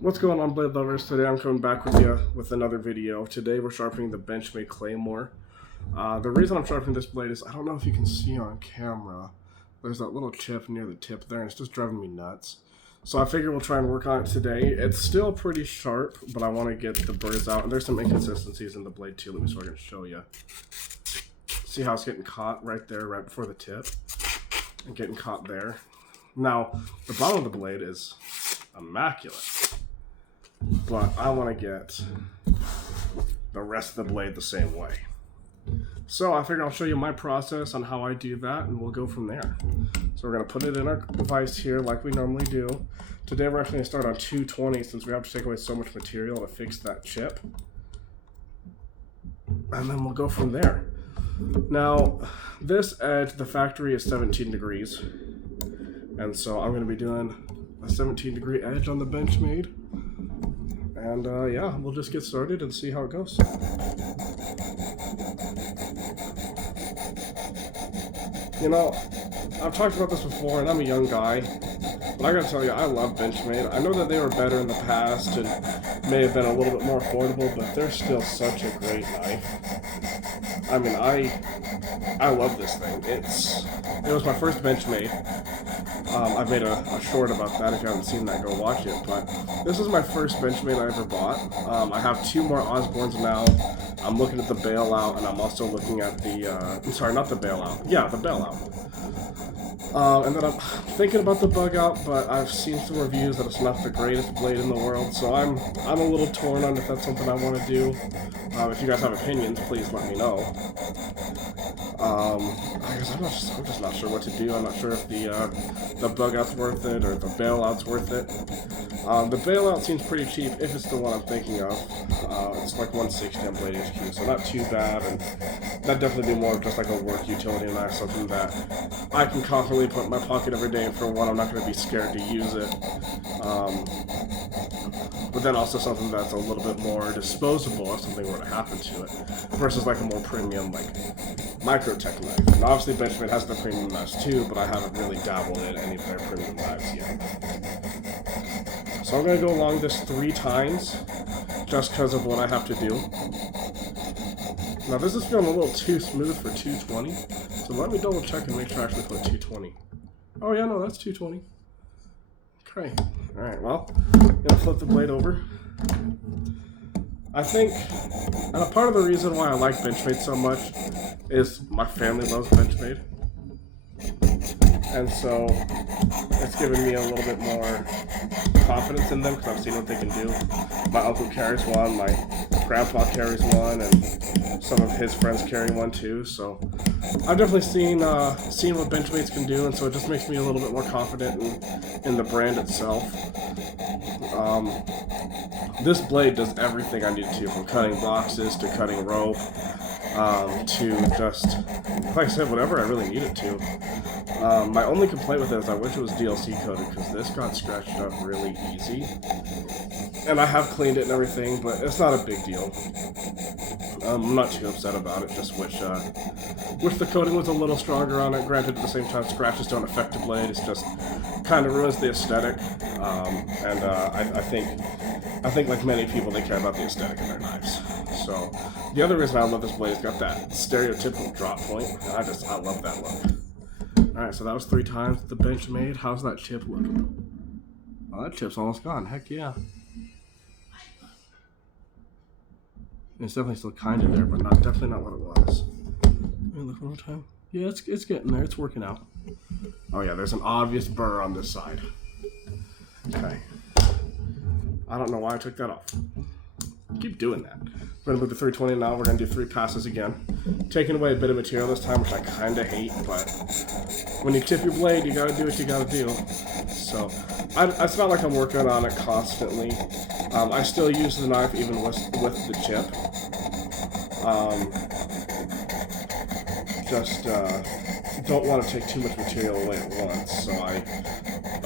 What's going on, blade lovers? Today I'm coming back with you with another video. Today we're sharpening the benchmade claymore. The reason I'm sharpening this blade is I don't know if you can see on camera. There's that little chip near the tip there, and it's just driving me nuts. So I figure we'll try and work on it today. It's still pretty sharp, but I want to get the burrs out. And there's some inconsistencies in the blade too. Let me start to show you. See how it's getting caught right there, right before the tip, and getting caught there. Now the bottom of the blade is immaculate. But I want to get the rest of the blade the same way. So I figure I'll show you my process on how I do that, and we'll go from there. So we're going to put it in our vise here like we normally do. Today we're actually going to start on 220 since we have to take away so much material to fix that chip. And then we'll go from there. Now, this edge, the factory is 17 degrees. And so I'm going to be doing a 17-degree edge on the benchmade. And yeah, we'll just get started and see how it goes. You know, I've talked about this before, and I'm a young guy, but I gotta tell you, I love benchmade. I know that they were better in the past and may have been a little bit more affordable, but they're still such a great knife. I mean, I love this thing. It was my first benchmade. I've made a short about that. If you haven't seen that, go watch it. But this is my first benchmade I ever bought. I have two more Osbornes now. I'm looking at the bailout, and I'm also looking at the, sorry, not the bailout. Yeah, the bailout. And then I'm thinking about the bug out, but I've seen some reviews that it's not the greatest blade in the world, so I'm a little torn on if that's something I want to do. If you guys have opinions, please let me know. I guess I'm just not sure what to do. I'm not sure if the bug out's worth it or the bailout's worth it. The bailout seems pretty cheap if it's the one I'm thinking of. It's like 160 on Blade HQ, so not too bad, and that'd definitely be more of just like a work utility knife, something that I can confidently put in my pocket every day, and for one, I'm not going to be scared to use it. But then also something that's a little bit more disposable if something were to happen to it, versus like a more premium, like Microtech knife. And obviously benchmade has the premium knives too, but I haven't really dabbled in any of their premium knives yet. So I'm going to go along this 3 times, just because of what I have to do. Now this is feeling a little too smooth for 220, so let me double check and make sure I actually put 220. Oh yeah, no, that's 220. Okay, alright, well, I'm going to flip the blade over. I think, and a part of the reason why I like benchmade so much is my family loves benchmade. And so it's given me a little bit more confidence in them because I've seen what they can do. My uncle carries one, my grandpa carries one, and some of his friends carry one too. So I've definitely seen what benchmades can do, and so it just makes me a little bit more confident in the brand itself. This blade does everything I need it to, from cutting boxes to cutting rope, to just, like I said, whatever I really need it to. My only complaint with it is I wish it was DLC coded, because this got scratched up really easy. And I have cleaned it and everything, but it's not a big deal. I'm not too upset about it, just wish the coating was a little stronger on it. Granted, at the same time, scratches don't affect the blade, it's just kind of ruins the aesthetic. I think like many people, they care about the aesthetic of their knives. So the other reason I love this blade is got that stereotypical drop point, and I love that look. Alright, so that was 3 times the benchmade. How's that chip looking? Oh, that chip's almost gone. Heck yeah. It's definitely still kind of there, but definitely not what it was. Let me look one more time. Yeah, it's getting there. It's working out. Oh yeah, there's an obvious burr on this side. Okay. I don't know why I took that off. Keep doing that. We're gonna move to 320 now. We're gonna do 3 passes again. Taking away a bit of material this time, which I kind of hate, but when you tip your blade, you gotta do what you gotta do. So, it's not like I'm working on it constantly. I still use the knife even with the chip. Just don't want to take too much material away at once, so I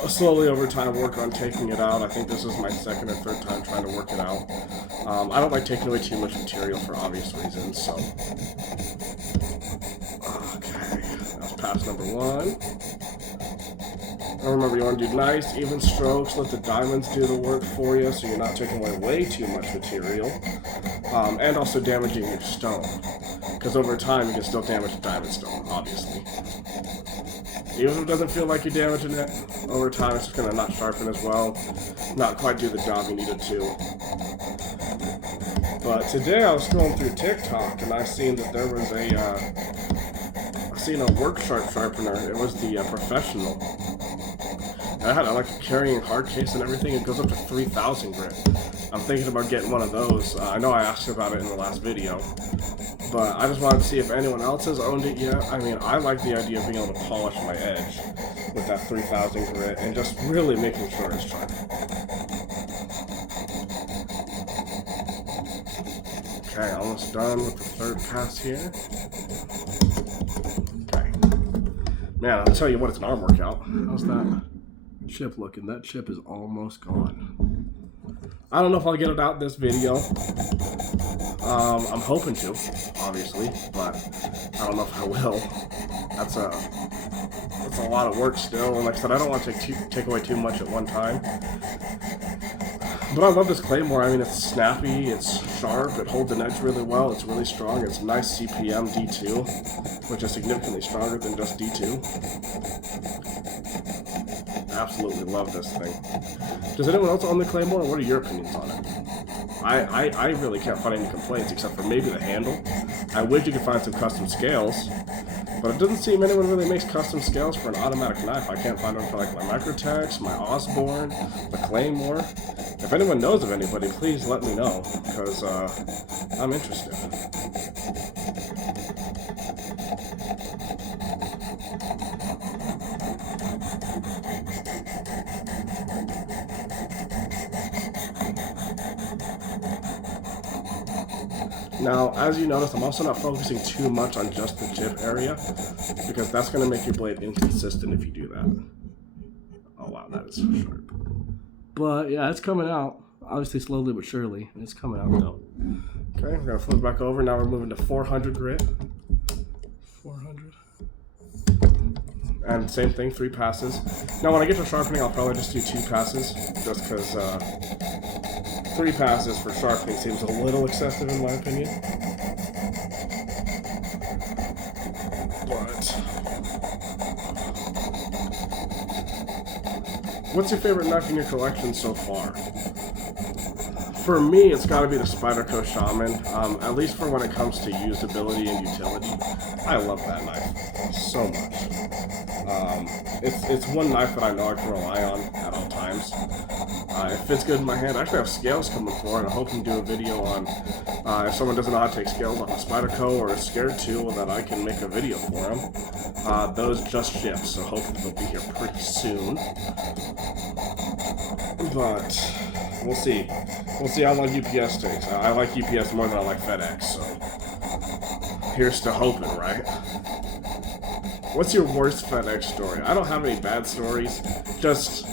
slowly over time work on taking it out. I think this is my 2nd or 3rd time trying to work it out. I don't like taking away too much material for obvious reasons, so. Okay, that's pass number 1. And remember, you want to do nice, even strokes. Let the diamonds do the work for you, so you're not taking away way too much material, and also damaging your stone. Because over time, you can still damage the diamond stone, obviously. Even if it doesn't feel like you're damaging it, over time it's just going to not sharpen as well, not quite do the job you needed to. But today I was scrolling through TikTok and I seen that there was a work sharpener. It was the professional. And I had like a carrying hard case and everything. It goes up to 3,000 grit. I'm thinking about getting one of those. I know I asked about it in the last video, but I just wanted to see if anyone else has owned it yet. I mean, I like the idea of being able to polish my edge with that 3,000 grit and just really making sure it's sharp. Okay, almost done with the third pass here. Okay. Man, I'll tell you what, it's an arm workout. How's that chip looking? That chip is almost gone. I don't know if I'll get it out this video. I'm hoping to, obviously, but I don't know if I will. That's a lot of work still, and like I said, I don't want to take away too much at one time. But I love this claymore. I mean, it's snappy, it's sharp, it holds an edge really well, it's really strong, it's nice CPM D2, which is significantly stronger than just D2. Absolutely love this thing. Does anyone else own the claymore? What are your opinions on it? I really can't find any complaints except for maybe the handle. I wish you could find some custom scales, but it doesn't seem anyone really makes custom scales for an automatic knife. I can't find them for like my Microtex, my Osborne, the claymore. If anyone knows of anybody, please let me know, because I'm interested. Now, as you notice, I'm also not focusing too much on just the chip area, because that's going to make your blade inconsistent if you do that. Oh wow, that is so sharp. But yeah, it's coming out. Obviously slowly but surely. It's coming out though. Okay, we're going to flip back over. Now we're moving to 400 grit. 400. And same thing, 3 passes. Now when I get to sharpening, I'll probably just do 2 passes, just because 3 passes for sharpening seems a little excessive in my opinion. But what's your favorite knife in your collection so far? For me, it's got to be the Spyderco Shaman, at least for when it comes to usability and utility. I love that knife so much. It's one knife that I know I can rely on at all times. It fits good in my hand. I actually have scales coming for it. I'm hoping to do a video on if someone doesn't know how to take scales off a Spyderco or a Scared tool, that I can make a video for them. Those just shipped, so hopefully they'll be here pretty soon. But we'll see. We'll see how long UPS takes. I like UPS more than I like FedEx, so here's to hoping, right? What's your worst FedEx story? I don't have any bad stories, just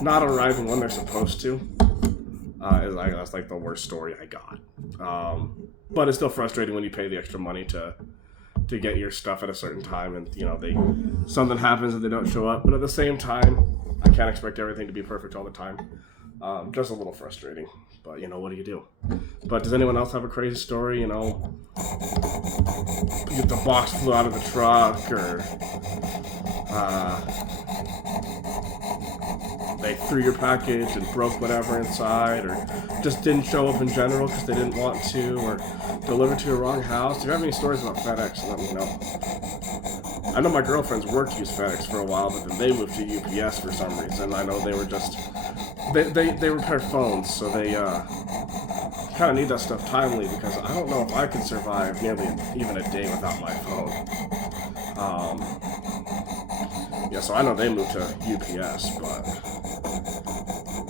not arriving when they're supposed to. That's like the worst story I got. But it's still frustrating when you pay the extra money to get your stuff at a certain time, and you know something happens and they don't show up. But at the same time, I can't expect everything to be perfect all the time. Just a little frustrating, but you know, what do you do? But does anyone else have a crazy story? You know, the box flew out of the truck, or they threw your package and broke whatever inside, or just didn't show up in general because they didn't want to, or delivered to the wrong house. If you have any stories about FedEx, let me know. I know my girlfriend's work used FedEx for a while, but then they moved to UPS for some reason. I know they were just they repair phones, so they kind of need that stuff timely, because I don't know if I could survive nearly even a day without my phone. Yeah, so I know they moved to UPS, but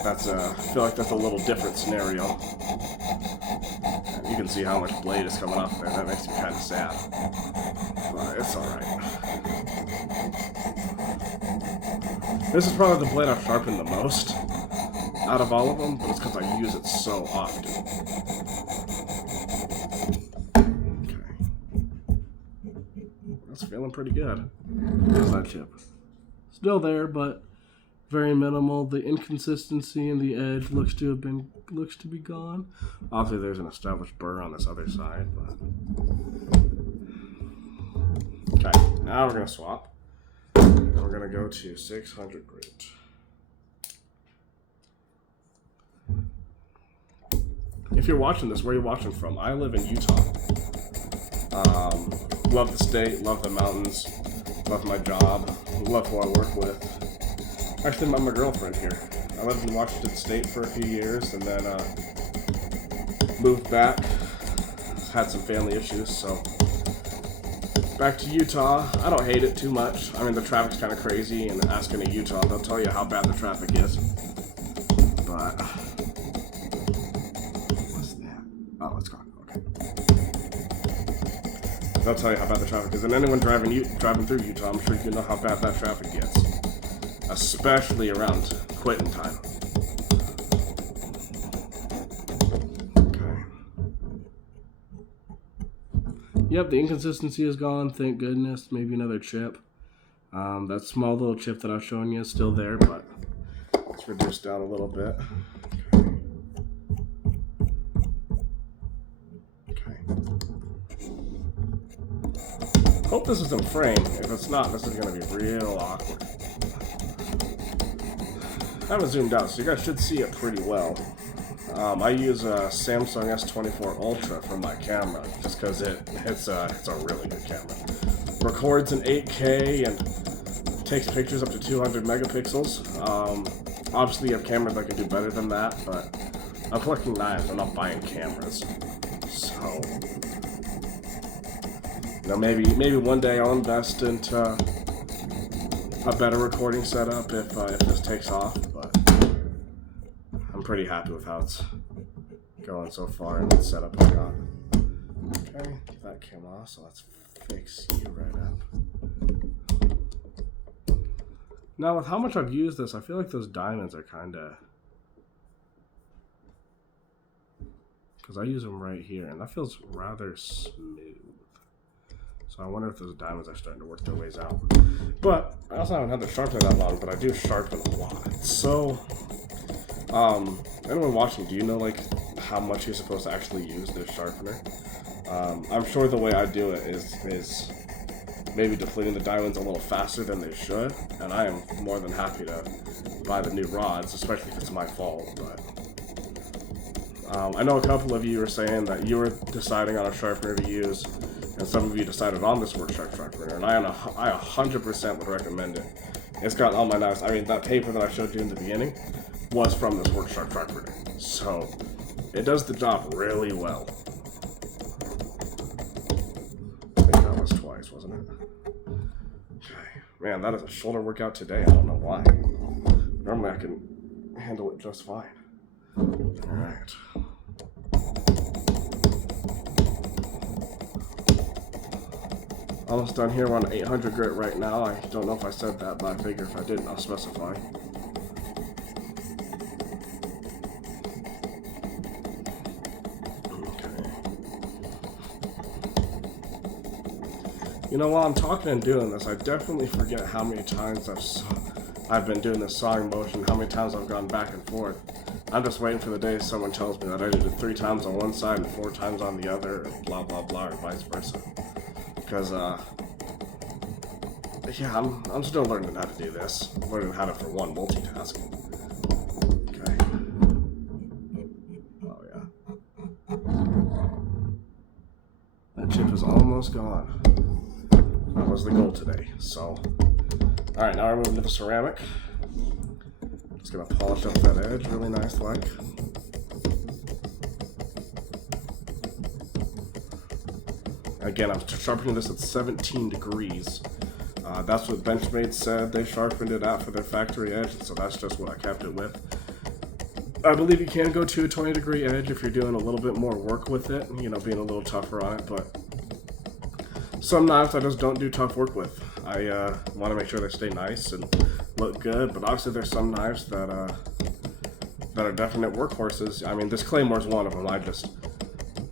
that's I feel like that's a little different scenario. And you can see how much blade is coming off there. That makes me kind of sad, but it's all right. This is probably the blade I've sharpened the most out of all of them, but it's because I use it so often. Okay. That's feeling pretty good. There's that chip. Still there, but very minimal. The inconsistency in the edge looks to be gone. Obviously, there's an established burr on this other side, but okay. Now we're gonna swap. And we're gonna go to 600 grit. If you're watching this, where are you watching from? I live in Utah. Love the state, love the mountains, love my job, love who I work with. Actually, met my girlfriend here. I lived in Washington State for a few years and then moved back. Had some family issues, so back to Utah. I don't hate it too much. I mean, the traffic's kind of crazy, and asking in Utah, they'll tell you how bad the traffic is. But what's that? Oh, it's gone. Okay. They'll tell you how bad the traffic is, and anyone driving through Utah, I'm sure you know how bad that traffic gets, especially around quitting time. Okay. Yep, the inconsistency is gone. Thank goodness. Maybe another chip. That small little chip that I was showing you is still there, but it's reduced down a little bit. Hope this is in frame. If it's not, this is going to be real awkward. I haven't zoomed out, so you guys should see it pretty well. I use a Samsung S24 Ultra for my camera, just because it's a really good camera. Records in 8K and takes pictures up to 200 megapixels. Obviously, you have cameras that can do better than that, but I'm collecting knives. I'm not buying cameras, so. Maybe one day I'll invest into a better recording setup if this takes off, but I'm pretty happy with how it's going so far and the setup I got. Okay, that came off, so let's fix you right up. Now, with how much I've used this, I feel like those diamonds are kinda, because I use them right here, and that feels rather smooth. So I wonder if those diamonds are starting to work their ways out. But I also haven't had the sharpener that long, but I do sharpen a lot. So, anyone watching, do you know like how much you're supposed to actually use this sharpener? I'm sure the way I do it is maybe depleting the diamonds a little faster than they should, and I am more than happy to buy the new rods, especially if it's my fault. But I know a couple of you were saying that you were deciding on a sharpener to use, and some of you decided on this Worksharp sharpener, and I 100% would recommend it. It's got all my knives. I mean, that paper that I showed you in the beginning was from this Worksharp sharpener, so it does the job really well. I think that was twice, wasn't it? Okay, man, that is a shoulder workout today. I don't know why. Normally I can handle it just fine. All right. Almost done here. We're on 800 grit right now. I don't know if I said that, but I figure if I didn't, I'll specify. Okay. You know, while I'm talking and doing this, I definitely forget how many times I've been doing this sawing motion, how many times I've gone back and forth. I'm just waiting for the day someone tells me that I did it 3 times on one side and 4 times on the other, and blah, blah, blah, or vice versa. Because, yeah, I'm still learning how to do this. I'm learning how to, for one, multitask. Okay. Oh, yeah. That chip is almost gone. That was the goal today, so. Alright, now we're moving to the ceramic. Just gonna polish up that edge really nice like. Again, I'm sharpening this at 17 degrees. That's what Benchmade said they sharpened it at for their factory edge, so that's just what I kept it with. I believe you can go to a 20-degree edge if you're doing a little bit more work with it, you know, being a little tougher on it, but some knives I just don't do tough work with. I want to make sure they stay nice and look good, but obviously there's some knives that are definite workhorses. I mean, this claymore is one of them. I just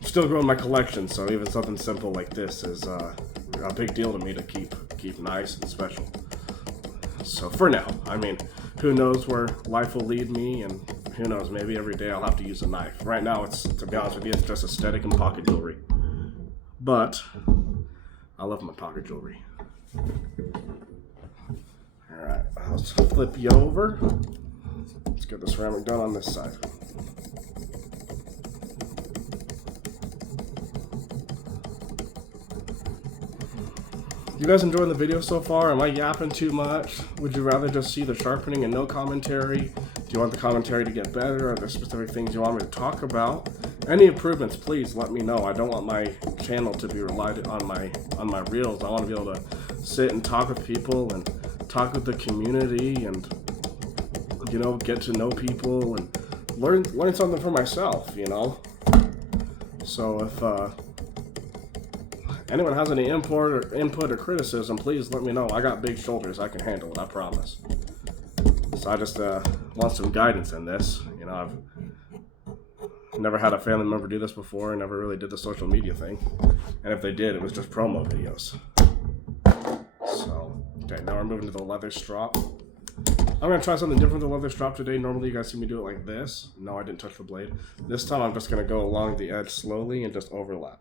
still growing my collection, so even something simple like this is a big deal to me to keep nice and special. So for now, I mean, who knows where life will lead me, and who knows, maybe every day I'll have to use a knife. Right now, to be honest with you, it's just aesthetic and pocket jewelry. But I love my pocket jewelry. Alright, I'll just flip you over. Let's get the ceramic done on this side. You guys enjoying the video so far? Am I yapping too much? Would you rather just see the sharpening and no commentary? Do you want the commentary to get better? Are there specific things you want me to talk about? Any improvements, please let me know. I don't want my channel to be relied on my reels. I want to be able to sit and talk with people and talk with the community and, you know, get to know people and learn something for myself, you know. So if anyone has any input or criticism, please let me know. I got big shoulders. I can handle it, I promise. So I just want some guidance in this. You know, I've never had a family member do this before. I never really did the social media thing. And if they did, it was just promo videos. So, okay, now we're moving to the leather strop. I'm going to try something different with the leather strop today. Normally you guys see me do it like this. No, I didn't touch the blade. This time I'm just going to go along the edge slowly and just overlap.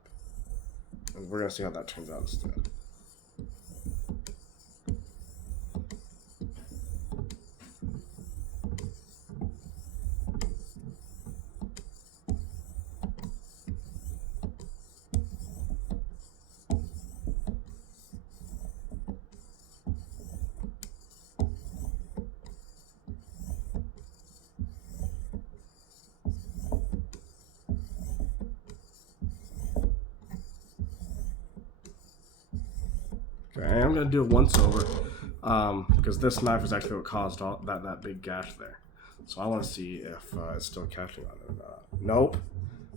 And we're going to see how that turns out instead. Okay, I'm going to do a once over because this knife is actually what caused all that big gash there. So I want to see if it's still catching on it or not. Nope.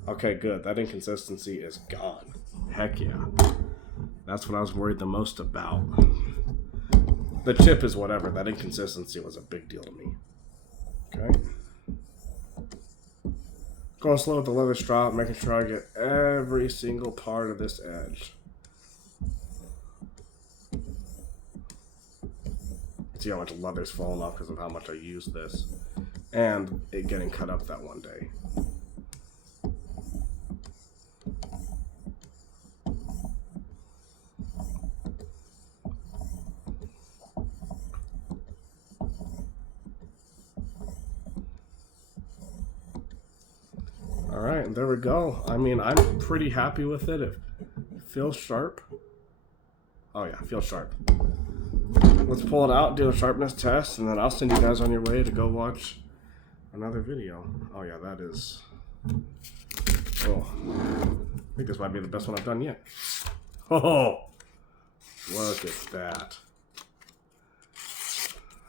Okay, good. That inconsistency is gone. Heck yeah. That's what I was worried the most about. The chip is whatever. That inconsistency was a big deal to me. Okay. Going slow with the leather strop, making sure I get every single part of this edge. See how much leather's falling off because of how much I use this, and it getting cut up that one day. All right, there we go. I mean, I'm pretty happy with it. It feels sharp. Oh yeah, it feels sharp. Let's pull it out, do a sharpness test, and then I'll send you guys on your way to go watch another video. Oh yeah, that is... Oh, I think this might be the best one I've done yet. Oh, look at that.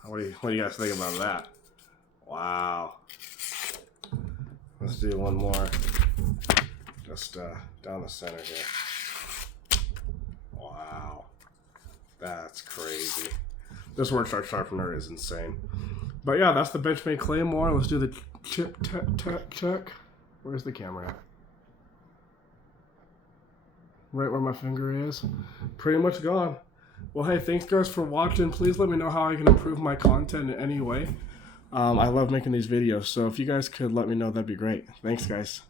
What do you guys think about that? Wow. Let's do one more. Just down the center here. Wow. That's crazy. This word sharpener is insane. But yeah, that's the benchmade claymore. Let's do the chip check. Where's the camera at? Right where my finger is. Pretty much gone. Well, hey, thanks guys for watching. Please let me know how I can improve my content in any way. I love making these videos, so if you guys could let me know, that'd be great. Thanks, guys.